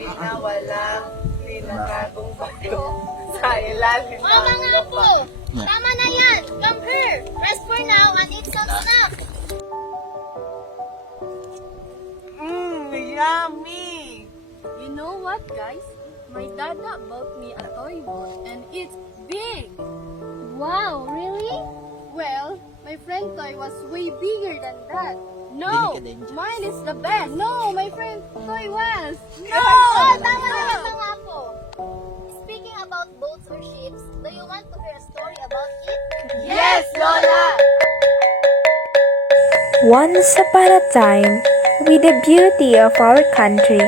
tuwing na walang linakagong bayo sa ilalim ng Mga lupa. apo! Tama na yan! Come here! Rest for now and eat some snack! Yummy! You know what, guys? My dada bought me a toy boat and it's big! Wow, really? Well, my friend toy was way bigger than that. No! Mine is the best! No! My friend toy was! No! Oh, tama na yan, mga apo! Speaking about boats or ships, do you want to hear a story about it? Yes, Lola! Once upon a time, with the beauty of our country,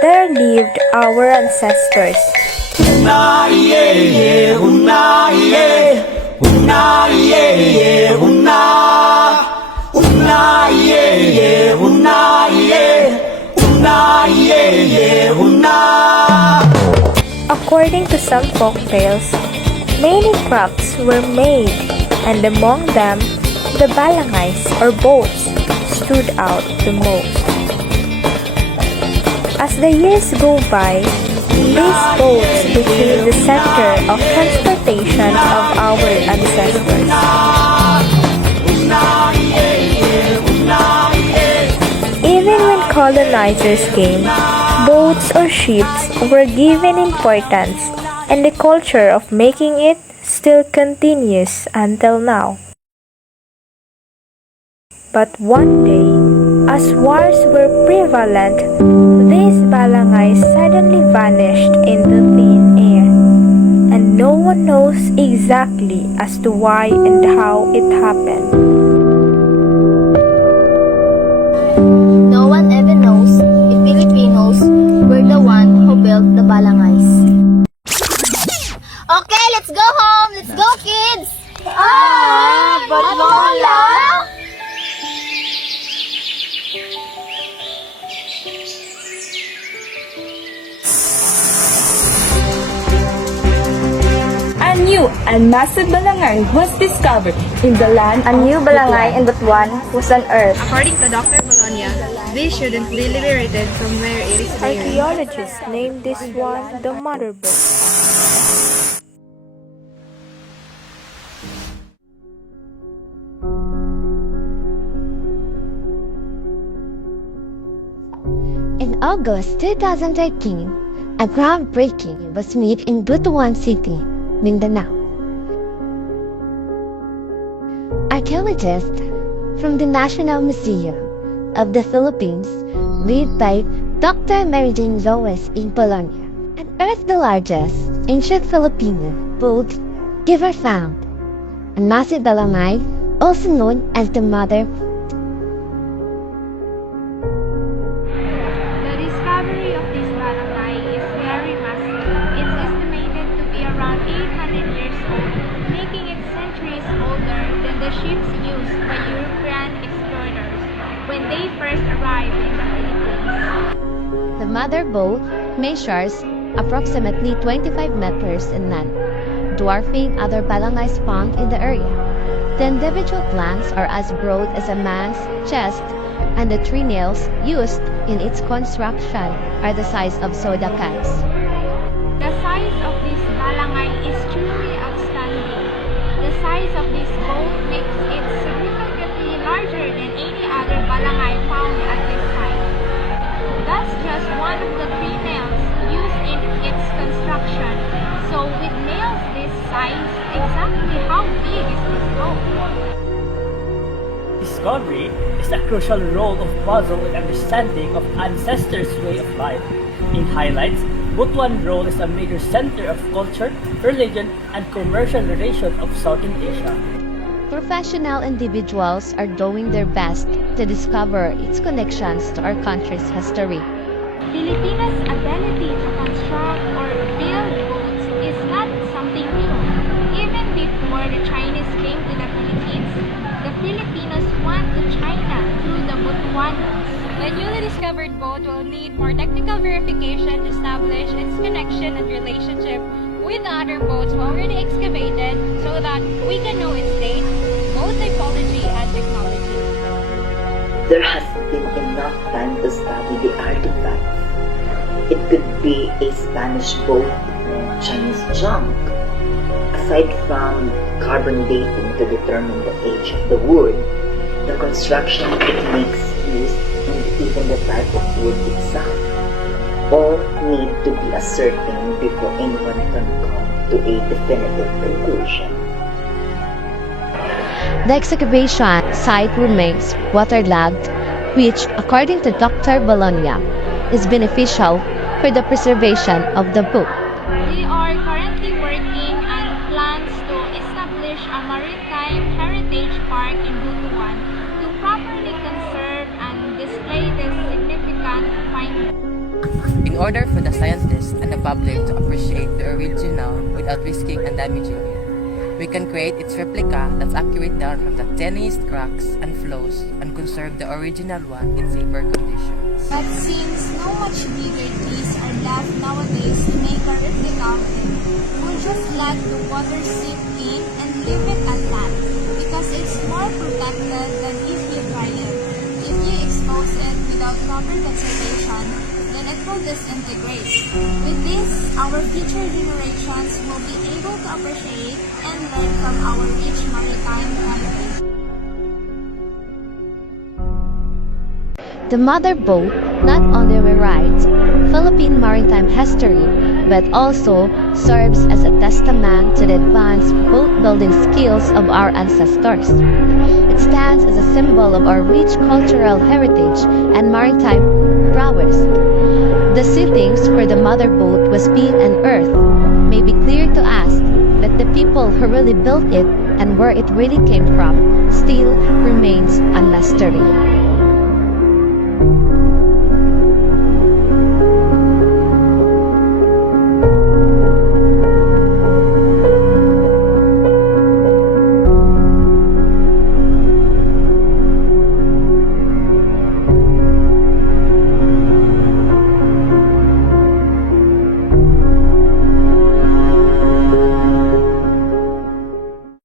there lived our ancestors. According to some folk tales, many crafts were made, and among them, the balangays or boats stood out the most. As the years go by, these boats became the center of transportation of our ancestors. Even when colonizers came, boats or ships were given importance, and the culture of making it still continues until now. But one day, as wars were prevalent, these balangays suddenly vanished into thin air, and no one knows exactly as to why and how it happened. No one ever knows if Filipinos were the one who built the balangays. Okay, let's go home! Let's go, kids! But Lola! A new and massive balangay was discovered in the land A new balangay in Butuan was unearthed. According to Dr. Bologna, this shouldn't really be rated from where it is buried. Archaeologists named this one the Mother Boat. In August 2013, a groundbreaking was made in Butuan City, Mindanao. Archaeologists from the National Museum of the Philippines, led by Dr. Mary Jane Lois in Bologna, unearthed the largest ancient Filipino boat ever found, a massive balangay, also known as the Mother. The discovery of this balangay is very massive. It's estimated to be around 800 years old, making it centuries older than the ships used by European explorers when they first arrived in the Philippines. The mother boat measures approximately 25 meters in length, dwarfing other balangays found in the area. The individual planks are as broad as a man's chest, and the three nails used in its construction are the size of soda cans. The size of this balangay is truly outstanding. The size of this boat makes it significantly larger than any other balangay found at this site. That's just one of the three nails used in its construction. So with nails this size, exactly how big is this boat? Discovery is a crucial role of puzzle in understanding of ancestors' way of life. It highlights Butuan role as a major center of culture, religion, and commercial relations of Southeast Asia. Professional individuals are doing their best to discover its connections to our country's history. Filipinos' ability to construct or build boats is not something new. Even before the Chinese came to the Philippines, the Filipinos went to China through the Butuanos. The newly discovered boat will need more technical verification to establish its connection and relationship with the other boats already excavated so that we can know its date, both typology and technology. There has been enough time to study the artifacts It could be a Spanish boat or Chinese junk. Aside from carbon dating to determine the age of the wood, the construction techniques used and even the type of wood itself all need to be ascertained before anyone can come to a definitive conclusion. The excavation site remains waterlogged, which, according to Dr. Bologna, is beneficial for the preservation of the book. We are currently working on plans to establish a maritime heritage park in Butuan to properly conserve and display this significant finding. In order for the scientists and the public to appreciate the original without risking and damaging it, we can create its replica that's accurate down from the tiniest cracks and flaws and conserve the original one in safer conditions. But since no much bigger trees are left nowadays to make a replica of it, we'll just let the water seep in and leave it at that, because it's more protected than if you dry it. If you expose it without proper conservation, then it will disintegrate. With this, our future generations will be able to appreciate and learn from our rich maritime heritage. The mother boat not only rewrites Philippine maritime history, but also serves as a testament to the advanced boat-building skills of our ancestors. It stands as a symbol of our rich cultural heritage and maritime prowess. The sittings where the mother boat was being unearthed may be clear to us that the people who really built it and where it really came from still remains a mystery.